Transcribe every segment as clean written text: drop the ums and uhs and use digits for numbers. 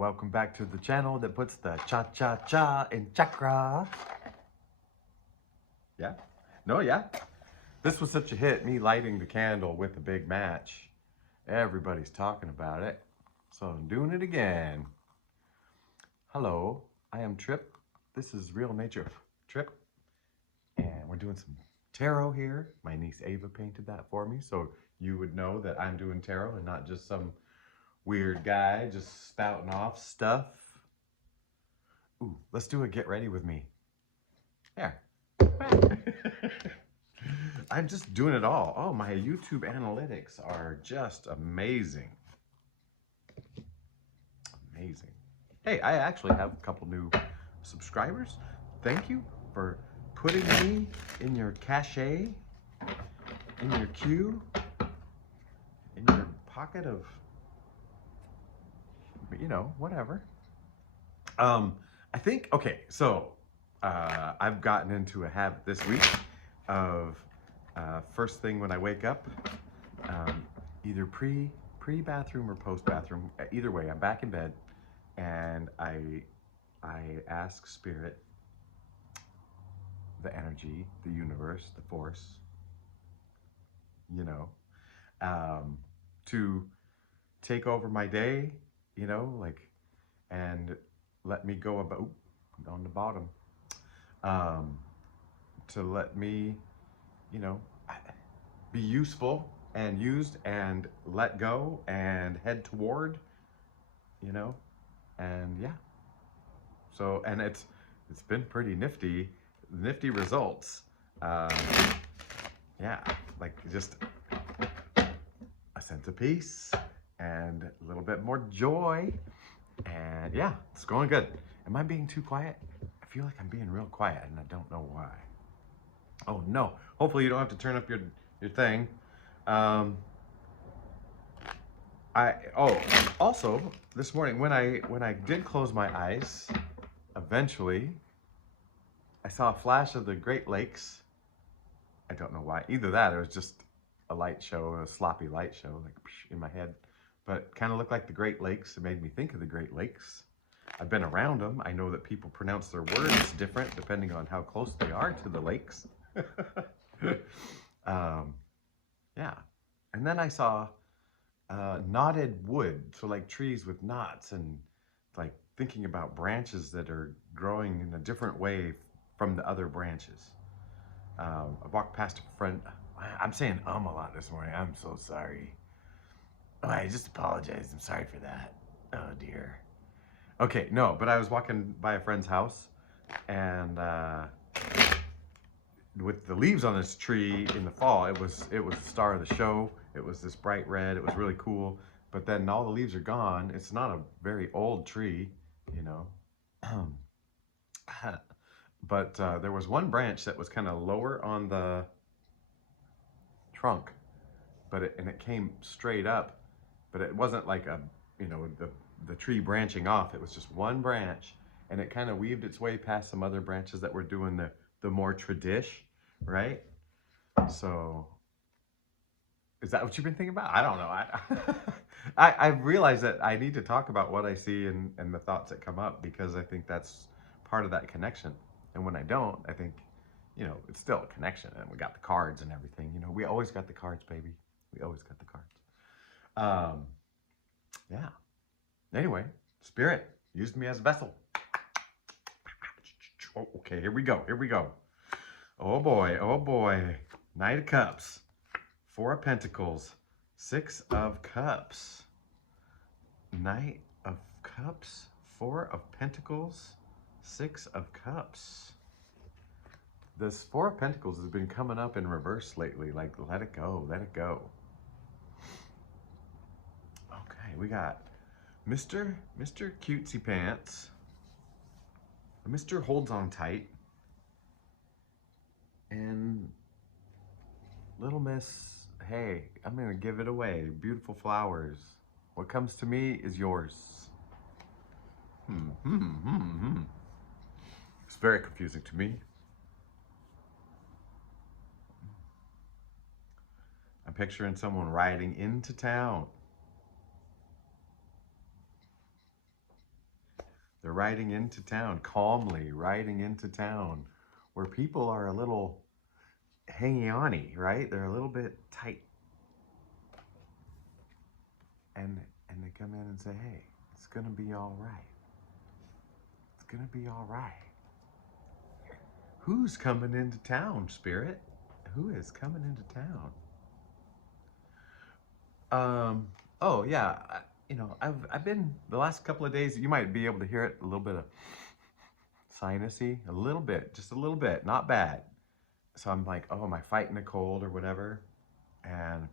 Welcome back to the channel that puts the cha-cha-cha in chakra. Yeah? No, yeah? This was such a hit, me lighting the candle with a big match. Everybody's talking about it, so I'm doing it again. Hello, I am Trip. This is Real Nature Trip, and we're doing some tarot here. My niece Ava painted that for me, so you would know that I'm doing tarot and not just some weird guy just spouting off stuff. Ooh, let's do a get ready with me. There. I'm just doing it all. Oh, my YouTube analytics are just amazing. Amazing. Hey, I actually have a couple new subscribers. Thank you for putting me in your cachet, in your queue, in your pocket of, you know, whatever. I think, okay, so I've gotten into a habit this week of first thing when I wake up, either pre-bathroom or post-bathroom, either way, I'm back in bed, and I ask Spirit, the energy, the universe, the force, you know, to take over my day, you know, like, and let me go about, on the bottom, to let me, you know, be useful and used and let go and head toward, you know, and yeah. So, and it's been pretty nifty results. Yeah, like just a sense of peace and a little bit more joy, and yeah, it's going good. Am I being too quiet? I feel like I'm being real quiet and I don't know why. Oh no, hopefully you don't have to turn up your thing. Also this morning when I did close my eyes, eventually I saw a flash of the Great Lakes. I don't know why. Either that or it was just a light show, a sloppy light show, like in my head. But it kind of looked like the Great Lakes. It made me think of the Great Lakes. I've been around them. I know that people pronounce their words different depending on how close they are to the lakes. Yeah. And then I saw knotted wood, so like trees with knots, and like thinking about branches that are growing in a different way from the other branches. I walked past a friend. I'm saying a lot this morning. I'm so sorry. Oh, I just apologize. I'm sorry for that. Oh dear. Okay, no, but I was walking by a friend's house, and with the leaves on this tree in the fall, it was the star of the show. It was this bright red. It was really cool. But then all the leaves are gone. It's not a very old tree, you know. But there was one branch that was kind of lower on the trunk, but it came straight up, but it wasn't like a, you know, the tree branching off. It was just one branch, and it kind of weaved its way past some other branches that were doing the more tradish, right? So is that what you've been thinking about? I don't know. I realized that I need to talk about what I see and the thoughts that come up, because I think that's part of that connection. And when I don't, I think, you know, it's still a connection, and we got the cards and everything. You know, we always got the cards, baby. We always got the cards. Yeah. Anyway, Spirit used me as a vessel. Oh, okay, here we go. Here we go. Oh boy. Oh boy. Knight of Cups. Four of Pentacles. Six of Cups. Knight of Cups. Four of Pentacles. Six of Cups. This Four of Pentacles has been coming up in reverse lately. Like, let it go. Let it go. Okay, we got Mr. Cutesy Pants. Mr. Holds On Tight. And Little Miss, hey, I'm gonna give it away. Beautiful flowers. What comes to me is yours. It's very confusing to me. I'm picturing someone riding into town. riding into town, calmly riding into town, where people are a little hanging-on-y, right? They're a little bit tight. And they come in and say, hey, it's gonna be all right. It's gonna be all right. Who's coming into town, Spirit? Who is coming into town? Oh yeah, I've been the last couple of days, you might be able to hear it, a little bit of sinusy, a little bit, just a little bit, not bad. So I'm like, oh, am I fighting a cold or whatever? And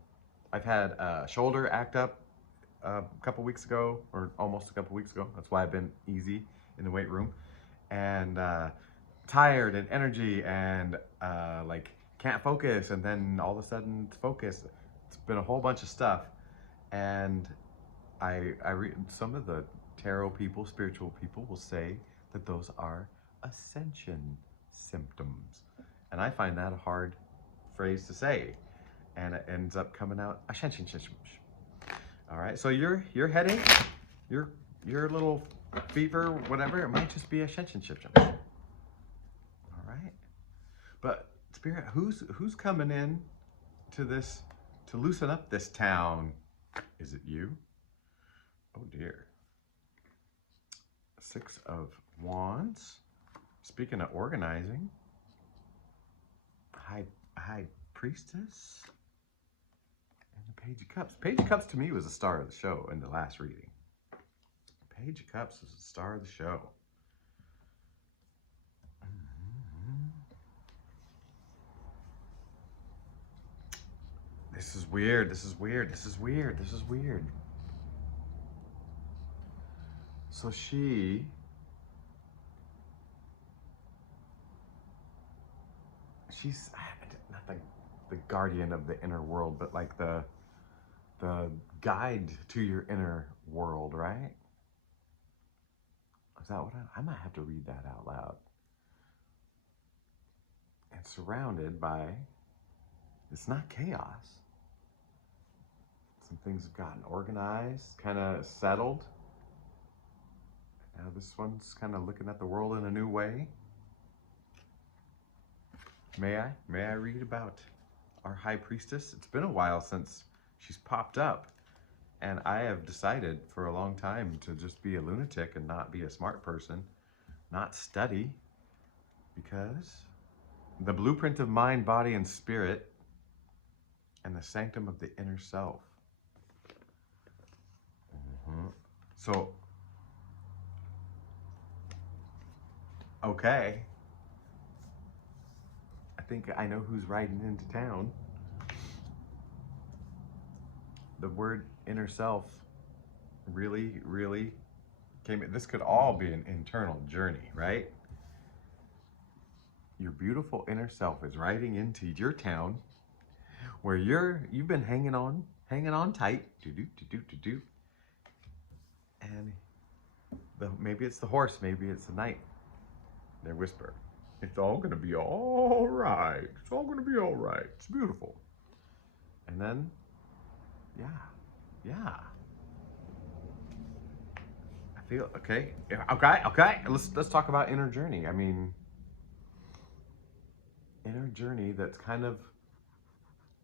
I've had a shoulder act up a couple weeks ago, or almost a couple weeks ago. That's why I've been easy in the weight room. And tired and energy and like can't focus, and then all of a sudden focus. It's been a whole bunch of stuff. And I read some of the tarot people, spiritual people will say that those are ascension symptoms. And I find that a hard phrase to say. And it ends up coming out ascension symptoms. All right, so your headache, your little fever, whatever, it might just be ascension symptoms. All right. But Spirit, who's coming in to this to loosen up this town? Is it you? Oh dear. Six of Wands. Speaking of organizing, High Priestess, and the Page of Cups. Page of Cups to me was the star of the show in the last reading. Page of Cups was the star of the show. This is weird. This is weird. This is weird. This is weird. So she's not the guardian of the inner world, but like the guide to your inner world, right? Is that what I might have to read that out loud? And surrounded by, it's not chaos. Some things have gotten organized, kind of settled. Now this one's kind of looking at the world in a new way. May I read about our High Priestess? It's been a while since she's popped up, and I have decided for a long time to just be a lunatic and not be a smart person, not study, because the blueprint of mind, body, and spirit, and the sanctum of the inner self. So, okay. I think I know who's riding into town. The word inner self really, really came in. This could all be an internal journey, right? Your beautiful inner self is riding into your town where you've been hanging on tight. And maybe it's the horse, maybe it's the knight. They whisper, it's all gonna be all right. It's all gonna be all right. It's beautiful. And then, yeah. I feel, okay. Let's talk about inner journey. I mean, inner journey that's kind of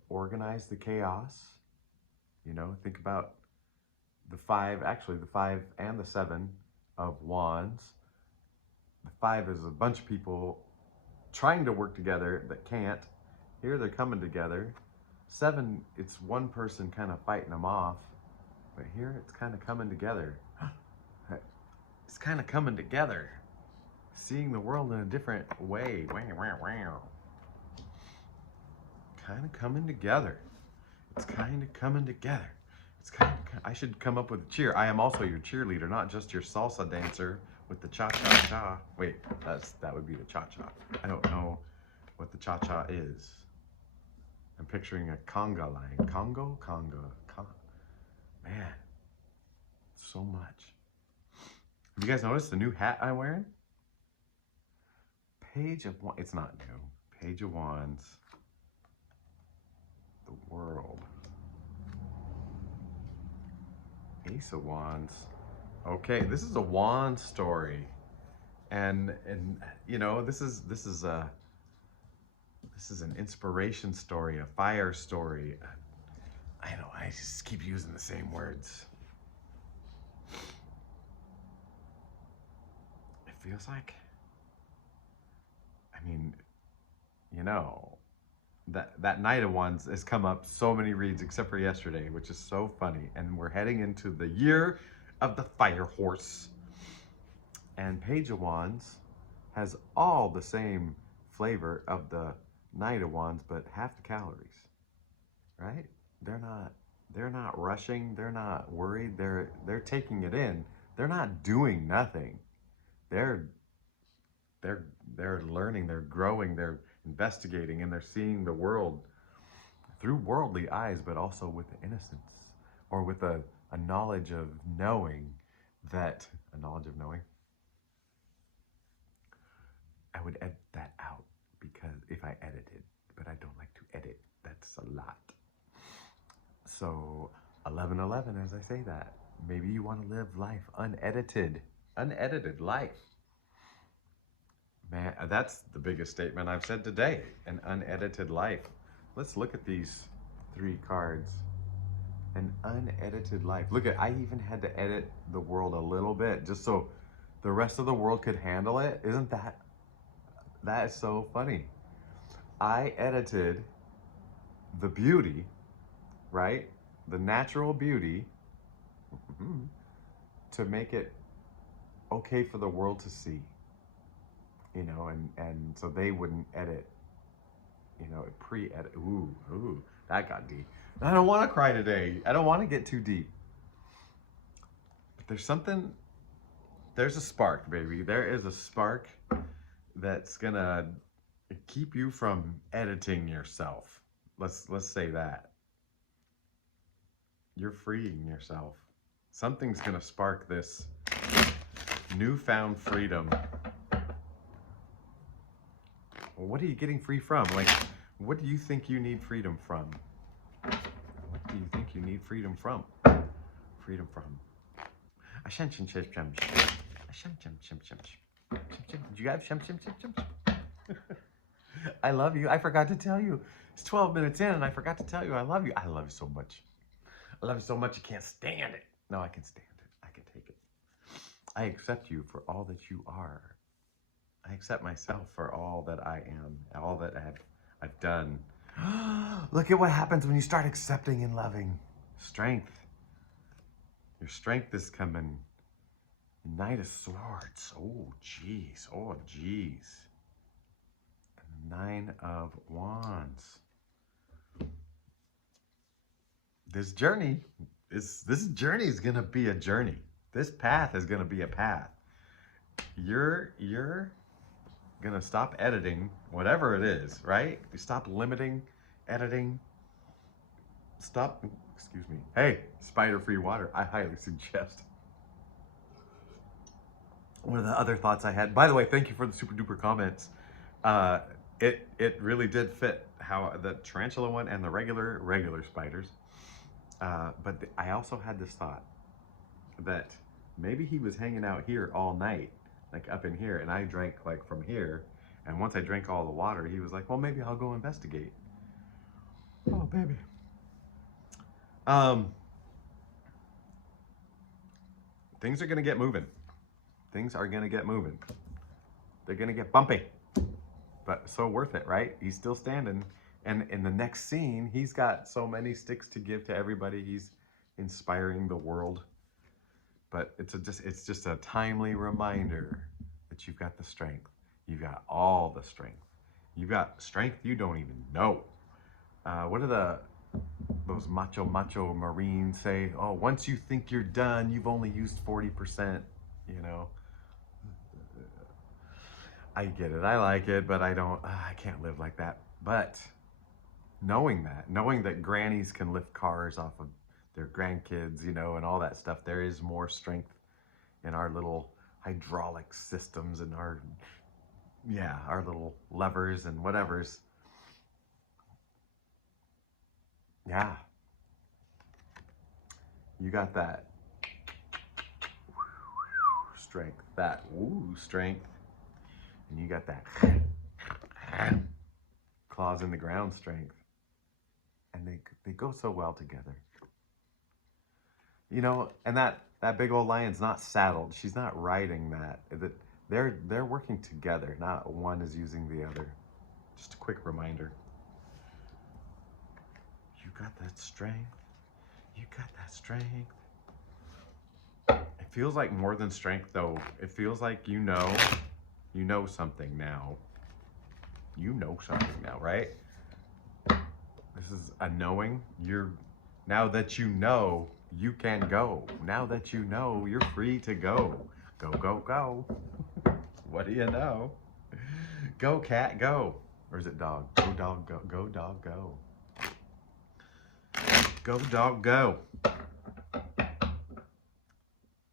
organized the chaos. You know, think about the five and the 7 of Wands. The 5 is a bunch of people trying to work together that can't. Here they're coming together. 7, it's one person kind of fighting them off. But here it's kind of coming together. It's kind of coming together. Seeing the world in a different way. Kind of coming together. It's kind of coming together. It's kind of, I should come up with a cheer. I am also your cheerleader, not just your salsa dancer with the cha-cha-cha. Wait, that would be the cha-cha. I don't know what the cha-cha is. I'm picturing a conga line. Conga. Man, so much. Have you guys noticed the new hat I'm wearing? Page of Wands. It's not new. Page of Wands. The world. Ace of Wands. Okay, this is a wand story, and you know this is an inspiration story, a fire story. I know I just keep using the same words. It feels like, I mean, you know, that Night of Wands has come up so many reads except for yesterday, which is so funny. And we're heading into the year of the fire horse. And Page of Wands has all the same flavor of the Knight of Wands, but half the calories, right? They're not they're not rushing, they're not worried, they're taking it in. They're not doing nothing. They're they're they're learning, they're growing, they're investigating, and they're seeing the world through worldly eyes, but also with innocence, or with a knowledge of knowing that a knowledge of knowing. I would edit that out because if I edited, but I don't like to edit. That's a lot. So 1111 as I say that. Maybe you want to live life unedited. Unedited life. Man, that's the biggest statement I've said today. An unedited life. Let's look at these 3 cards. An unedited life. Look at, I even had to edit the world a little bit just so the rest of the world could handle it. Isn't that is so funny. I edited the beauty, right? The natural beauty, to make it okay for the world to see, you know, and so they wouldn't edit, you know, pre-edit. Ooh, that got deep. I don't want to cry today. I don't want to get too deep. But there's a spark, baby. There is a spark that's gonna keep you from editing yourself. Let's say that. You're freeing yourself. Something's gonna spark this newfound freedom. Well, what are you getting free from? Like, what do you think you need freedom from? What do you think you need freedom from? Freedom from. Did you guys I love you. I forgot to tell you. It's 12 minutes in and I forgot to tell you I love you. I love you so much. I love you so much you can't stand it. No, I can stand it. I can take it. I accept you for all that you are. I accept myself for all that I am, all that I've done. Look at what happens when you start accepting and loving. Strength. Your strength is coming. Knight of Swords. Oh, jeez. Oh, jeez. 9 of Wands. This journey is gonna be a journey. This path is gonna be a path. You're gonna stop editing whatever it is, right? You stop limiting editing. Stop. Excuse me. Hey, spider-free water. I highly suggest. One of the other thoughts I had. By the way, thank you for the super duper comments. It really did fit how the tarantula one and the regular spiders. But I also had this thought that maybe he was hanging out here all night, like up in here, and I drank like from here. And once I drank all the water, he was like, well, maybe I'll go investigate. Oh, baby. Things are gonna get moving. Things are gonna get moving. They're gonna get bumpy, but so worth it, right? He's still standing. And in the next scene, he's got so many sticks to give to everybody. He's inspiring the world. But it's just a timely reminder that you've got the strength. You've got all the strength. You've got strength you don't even know. What are those macho Marines say? Oh, once you think you're done, you've only used 40%, you know. I get it, I like it, but I can't live like that. But knowing that grannies can lift cars off of their grandkids, you know, and all that stuff, there is more strength in our little hydraulic systems and our little levers and whatevers. Yeah. You got that. strength, that ooh strength, and you got that claws in the ground strength, and they go so well together. You know, and that big old lion's not saddled. She's not riding that. They're working together. Not one is using the other. Just a quick reminder. You got that strength. You got that strength. It feels like more than strength, though. It feels like you know something now. You know something now, right? This is a knowing. Now that you know, you can go. Now that you know, you're free to go. Go, go, go. What do you know? Go, cat, go. Or is it dog? Go, dog, go. Go, dog, go. Go, dog, go.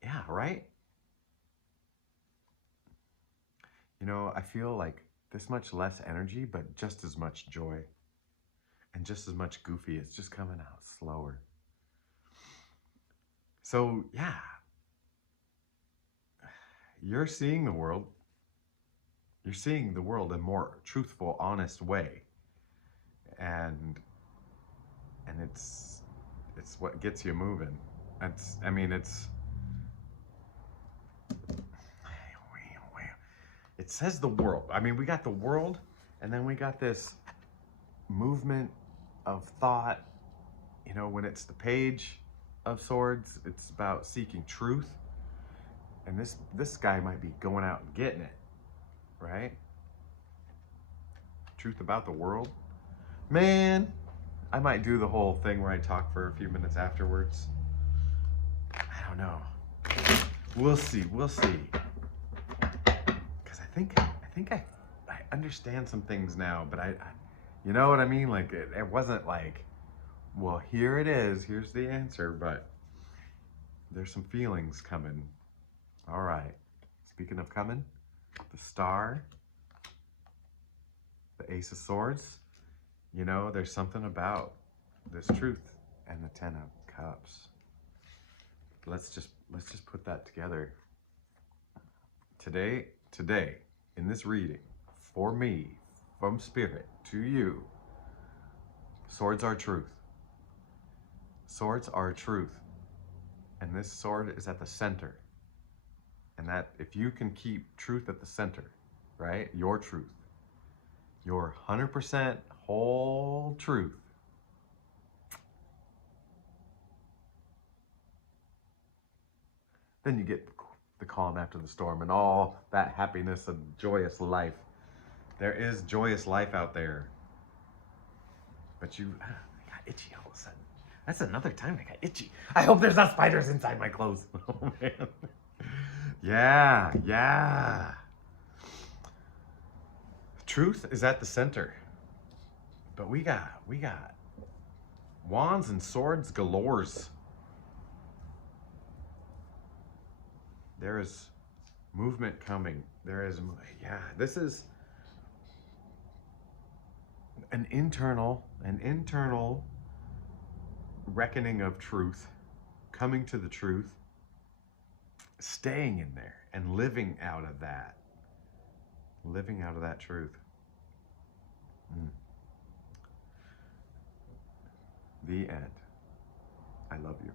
Yeah, right? You know, I feel like this much less energy, but just as much joy. And just as much goofy. It's just coming out slower. So, yeah. You're seeing the world. You're seeing the world in a more truthful, honest way. And it's what gets you moving. It says the world. I mean, we got the world, and then we got this movement of thought. You know, when it's the page of swords, it's about seeking truth. And this guy might be going out and getting it, right? Truth about the world. Man, I might do the whole thing where I talk for a few minutes afterwards. I don't know. We'll see. We'll see. Because I think I understand some things now, but I you know what I mean? Like it wasn't like, well, here it is. Here's the answer, but there's some feelings coming. All right. Speaking of coming, the star, the ace of swords. You know, there's something about this truth and the 10 of cups. Let's just put that together. Today, in this reading, for me, from spirit to you, swords are truth. Swords are truth. And this sword is at the center. And that if you can keep truth at the center, right? Your truth, your 100% whole truth, then you get the calm after the storm and all that happiness and joyous life. There is joyous life out there. But I got itchy all of a sudden. That's another time I got itchy. I hope there's not spiders inside my clothes. Oh, man. Yeah. Truth is at the center. But we got wands and swords galores. There is movement coming. This is an internal reckoning of truth, coming to the truth, staying in there and living out of that truth. The end. I love you.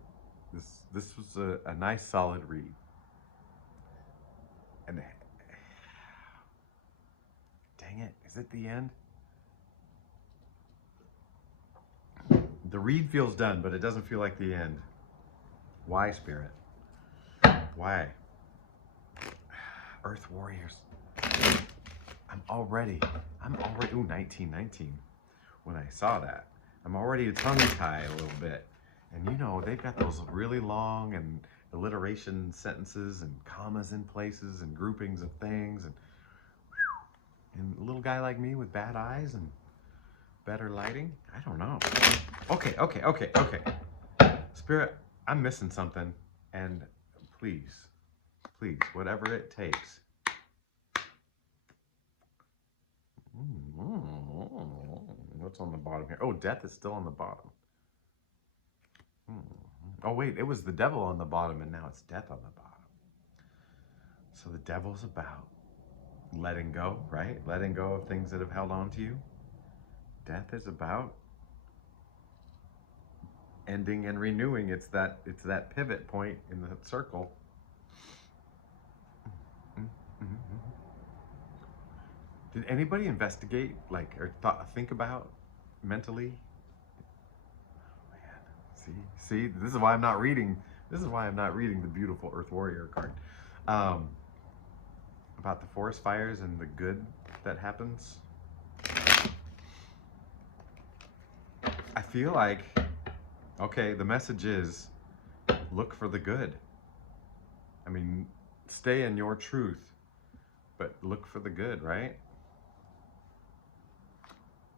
This was a nice solid read. And dang it, is it the end? The read feels done, but it doesn't feel like the end. Why, Spirit? Why? Earth Warriors. I'm already, ooh, 1919. When I saw that, I'm already tongue-tied a little bit. And you know, they've got those really long and alliteration sentences and commas in places and groupings of things. And a little guy like me with bad eyes and better lighting? I don't know. Okay. Spirit, I'm missing something. And please, whatever it takes. What's on the bottom here? Oh, death is still on the bottom. Oh, wait, it was the devil on the bottom, and now it's death on the bottom. So the devil's about letting go, right? Letting go of things that have held on to you. Death is about ending and renewing. It's that pivot point in the circle. Did anybody investigate, like, or think about mentally? Man, see, this is why I'm not reading. This is why I'm not reading the beautiful Earth Warrior card. Um, about the forest fires and the good that happens. I feel like, okay, the message is look for the good. I mean, stay in your truth, but look for the good, right?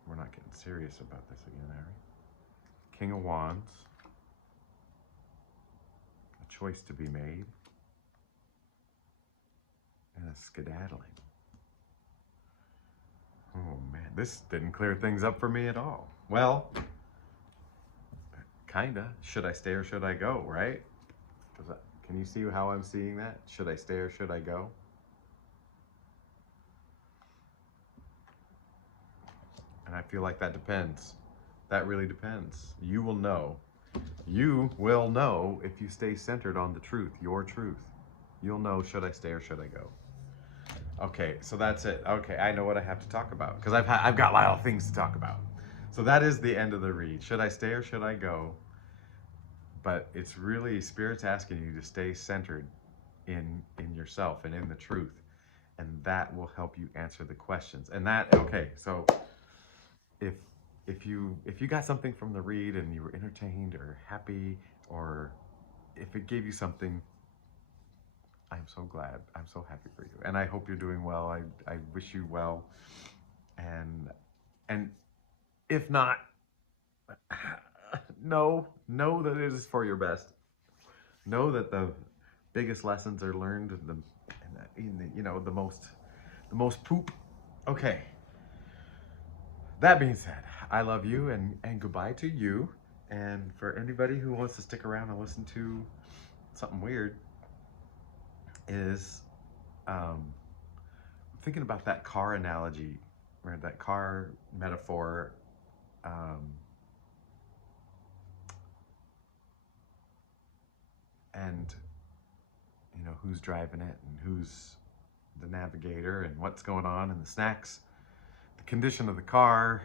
We're not getting serious about this again, are we? King of Wands. A choice to be made. And a skedaddling. Oh man, this didn't clear things up for me at all. Well, kinda. Should I stay or should I go, right? Can you see how I'm seeing that? Should I stay or should I go? And I feel like that depends. That really depends. You will know. You will know if you stay centered on the truth, your truth. You'll know, should I stay or should I go? Okay, so that's it. Okay, I know what I have to talk about because I've got a lot of things to talk about. So that is the end of the read. Should I stay or should I go? But it's really Spirit's asking you to stay centered in yourself and in the truth, and that will help you answer the questions. And that, okay, so if you got something from the read and you were entertained or happy, or if it gave you something, I'm so glad. I'm so happy for you, and I hope you're doing well. I wish you well, and if not, know that it is for your best. Know that the biggest lessons are learned in the the most poop. Okay. That being said, I love you and goodbye to you. And for anybody who wants to stick around and listen to something weird, is thinking about that car analogy, or that car metaphor. Um, and who's driving it and who's the navigator and what's going on and the snacks, the condition of the car,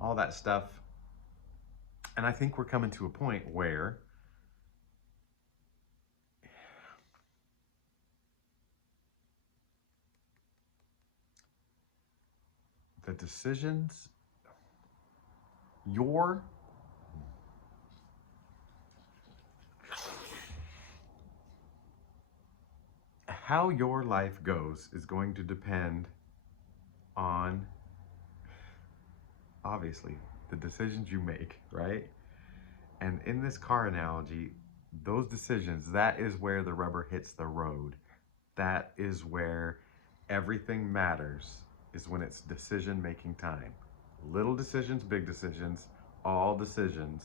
all that stuff. And I think we're coming to a point where the decisions, your how your life goes is going to depend on, obviously, the decisions you make, right? And in this car analogy, those decisions, that is where the rubber hits the road. That is where everything matters, is when it's decision making time. Little decisions, big decisions, all decisions.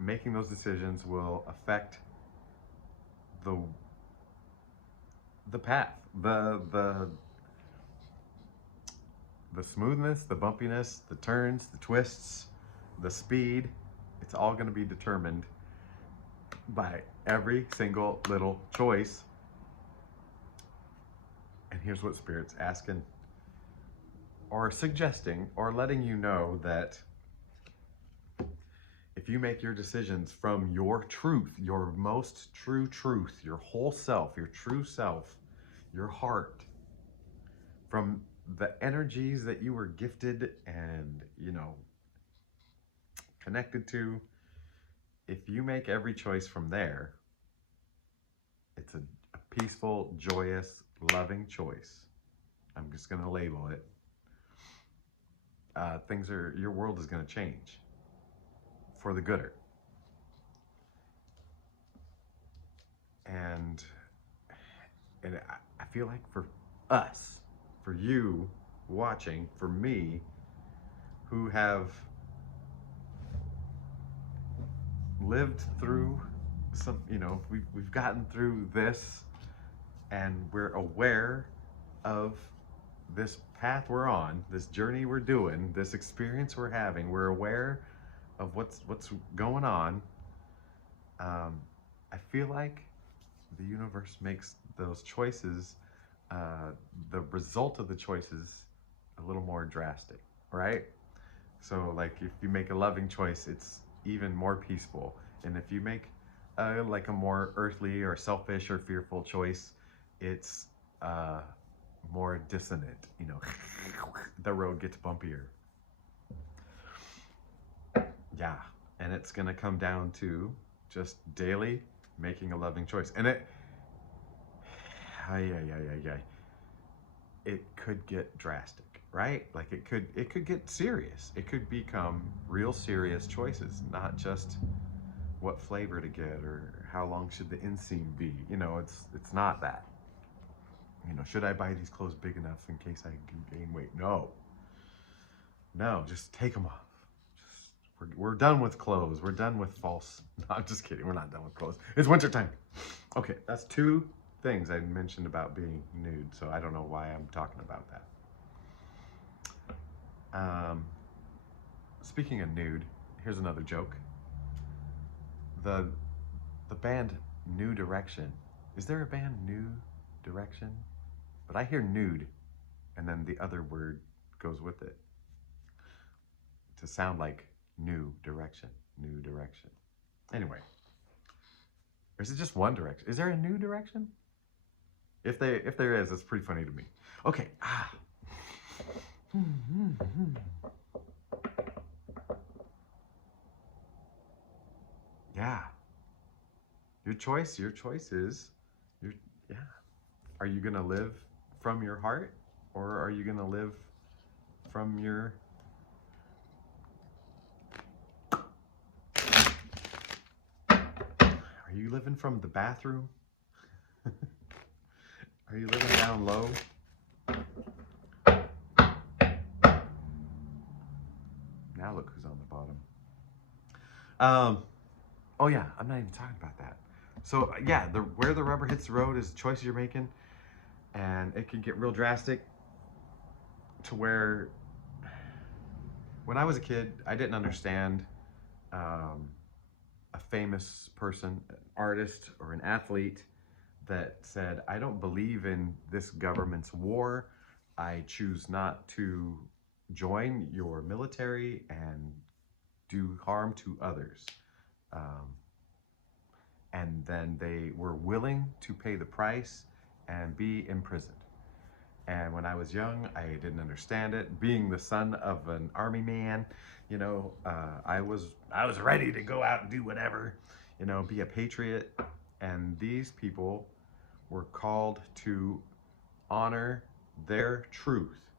Making those decisions will affect the path, the smoothness, the bumpiness, the turns, the twists, the speed. It's all going to be determined by every single little choice. And here's what Spirit's asking, or suggesting, or letting you know that if you make your decisions from your truth, your most true truth, your whole self, your true self, your heart, from the energies that you were gifted and, connected to, if you make every choice from there, it's a peaceful, joyous, loving choice. I'm just going to label it. Your world is going to change for the gooder. And I feel like for us, for you watching, for me, who have lived through some, we've gotten through this and we're aware of this path we're on, this journey we're doing, this experience we're having, we're aware of what's going on. I feel like the universe makes those choices, the result of the choices, a little more drastic, right? So, like, if you make a loving choice, it's even more peaceful. And if you make like a more earthly or selfish or fearful choice, it's more dissonant. You know, the road gets bumpier. Yeah, and it's gonna come down to just daily making a loving choice, and it could get drastic, right? Like it could get serious. It could become real serious choices, not just what flavor to get or how long should the inseam be. You know, it's not that. You know, should I buy these clothes big enough in case I can gain weight? No, no, just take them off. We're done with clothes. We're done with false. No, I'm just kidding. We're not done with clothes. It's wintertime. Okay, that's two things I mentioned about being nude, so I don't know why I'm talking about that. Speaking of nude, here's another joke. The the band New Direction. Is there a band New Direction? But I hear nude, and then the other word goes with it to sound like new direction. New direction. Anyway, or is it just one direction? Is there a new direction? If there is, it's pretty funny to me. Okay. Yeah. Your choice is your yeah. Are you gonna live from your heart, or are you gonna live from your Are you living from the bathroom? Are you living down low? Now look who's on the bottom. Oh yeah, I'm not even talking about that. So yeah, where the rubber hits the road is the choices you're making, and it can get real drastic to where when I was a kid, I didn't understand a famous person, an artist or an athlete that said, I don't believe in this government's war. I choose not to join your military and do harm to others. Um, and then they were willing to pay the price and be imprisoned. And when I was young, I didn't understand it. Being the son of an army man, you know, I was ready to go out and do whatever, you know, be a patriot. And these people were called to honor their truth,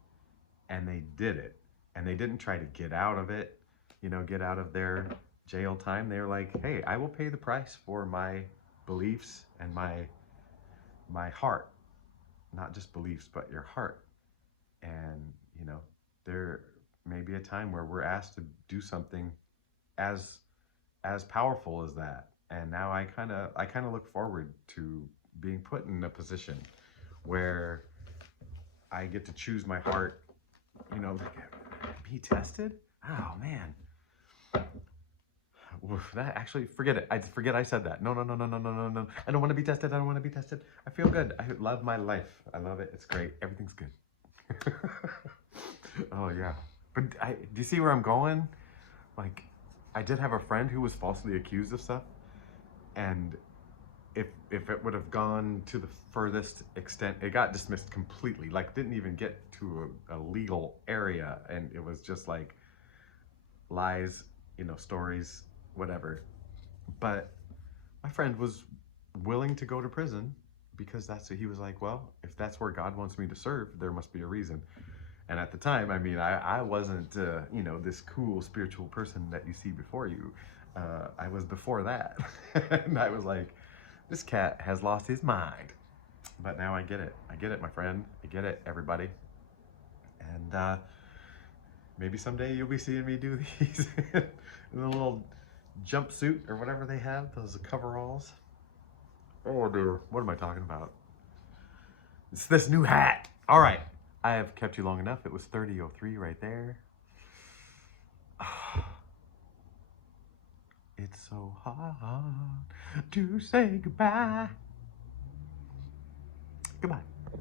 and they did it. And they didn't try to get out of it, you know, get out of their jail time. They were like, hey, I will pay the price for my beliefs and my heart, not just beliefs, but your heart. And, you know, there may be a time where we're asked to do something as as powerful as that. And now I kind of look forward to being put in a position where I get to choose my heart, you know, like, be tested. Oh man. Oof, that actually, forget it. I forget I said that. No, no, no, no, no, no, no, no. I don't want to be tested. I don't want to be tested. I feel good. I love my life. I love it. It's great. Everything's good. Oh yeah. But do you see where I'm going? Like, I did have a friend who was falsely accused of stuff, and if it would have gone to the furthest extent, it got dismissed completely. Like, didn't even get to a legal area, and it was just like lies, you know, stories, whatever. But my friend was willing to go to prison because that's what he was like, well, if that's where God wants me to serve, there must be a reason. And at the time, I mean, I wasn't, you know, this cool spiritual person that you see before you. I was before that. And I was like, this cat has lost his mind. But now I get it. I get it, my friend. I get it, everybody. And maybe someday you'll be seeing me do these in a little jumpsuit or whatever they have, those coveralls. Oh dear, what am I talking about? It's this new hat. All right. I have kept you long enough. It was 30:03 right there. It's so hard to say goodbye. Goodbye.